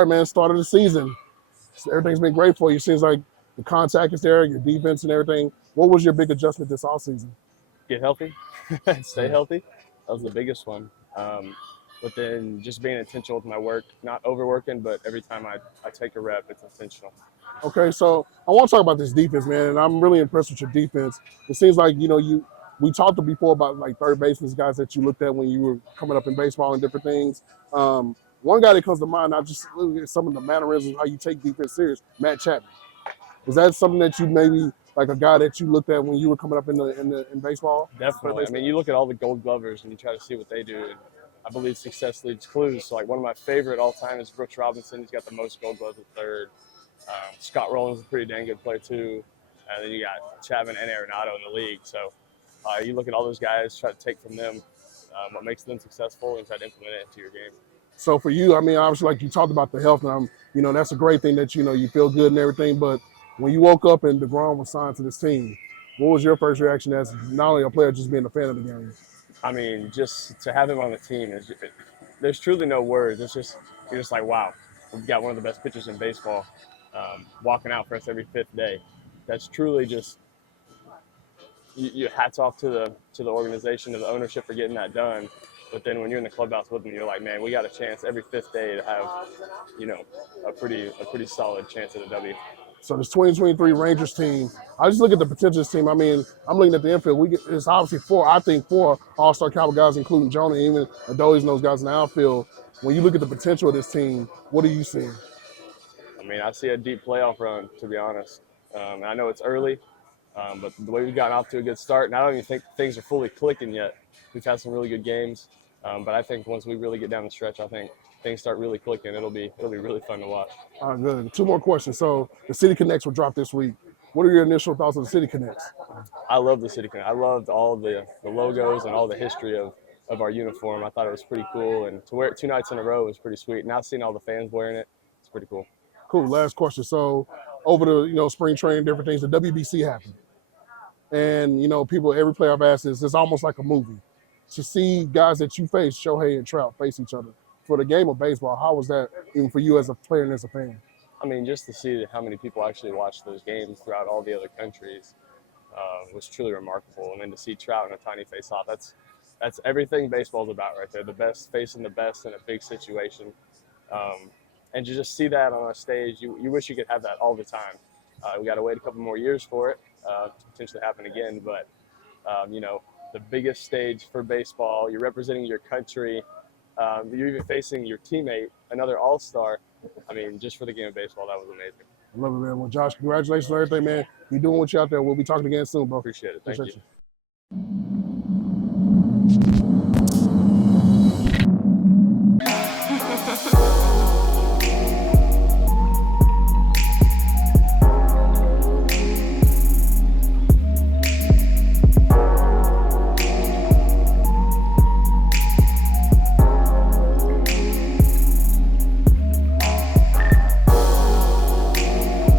right, man, start of the season. Everything's been great for you. Seems like the contact is there, your defense and everything. What was your big adjustment this offseason? Get healthy, stay healthy. That was the biggest one. But then just being intentional with my work, not overworking, but every time I take a rep, it's intentional. Okay, so I want to talk about this defense, man, and I'm really impressed with your defense. It seems like, we talked before about like third basemen, guys that you looked at when you were coming up in baseball and different things. One guy that comes to mind, I just look at some of the mannerisms, how you take defense serious, Matt Chapman. Is that something that you maybe, like a guy that you looked at when you were coming up in baseball? Definitely. I mean, you look at all the Gold Glovers and you try to see what they do. And I believe success leads clues. So, like, one of my favorite all time is Brooks Robinson. He's got the most Gold Gloves at third. Scott Rowland's a pretty dang good player too. And then you got Chapman and Arenado in the league. So you look at all those guys, try to take from them what makes them successful and try to implement it into your game. So for you, I mean, obviously, like you talked about the health, and that's a great thing that you feel good and everything. But when you woke up and DeGrom was signed to this team, what was your first reaction as not only a player, just being a fan of the game? I mean, just to have him on the team there's truly no words. You're just like, wow, we've got one of the best pitchers in baseball walking out for us every fifth day. That's truly just you hats off to the organization, to the ownership for getting that done. But then when you're in the clubhouse with them, you're like, man, we got a chance every fifth day to have, a pretty solid chance at a W. So this 2023 Rangers team, I just look at the potential of this team. I mean, I'm looking at the infield. It's obviously four all-star caliber guys, including Jonah, even Adolis and those guys in the outfield. When you look at the potential of this team, what are you seeing? I mean, I see a deep playoff run, to be honest. I know it's early, but the way we've gotten off to a good start, and I don't even think things are fully clicking yet. We've had some really good games, but I think once we really get down the stretch, I think things start really clicking. It'll be really fun to watch. All right, good. Two more questions. So the City Connects will drop this week. What are your initial thoughts on the City Connects? I love the City Connect. I loved all the logos and all the history of our uniform. I thought it was pretty cool, and to wear it 2 nights in a row was pretty sweet. Now seeing all the fans wearing it, it's pretty cool. Cool. Last question. So over the spring training, different things, the WBC happened, and people, every player I've asked is, it's almost like a movie. To see guys that you face, Shohei and Trout, face each other for the game of baseball, how was that even for you as a player and as a fan? I mean, just to see how many people actually watch those games throughout all the other countries was truly remarkable. And then to see Trout in a tiny face-off, that's everything baseball's about right there. The best facing the best in a big situation. And to just see that on a stage, you wish you could have that all the time. We got to wait a couple more years for it to potentially happen again. But, the biggest stage for baseball, you're representing your country, you're even facing your teammate, another all-star. I mean, just for the game of baseball, that was amazing. I love it, man. Well, Josh, congratulations on everything, man. You're doing what you're out there. We'll be talking again soon, bro. Appreciate it. Thank you.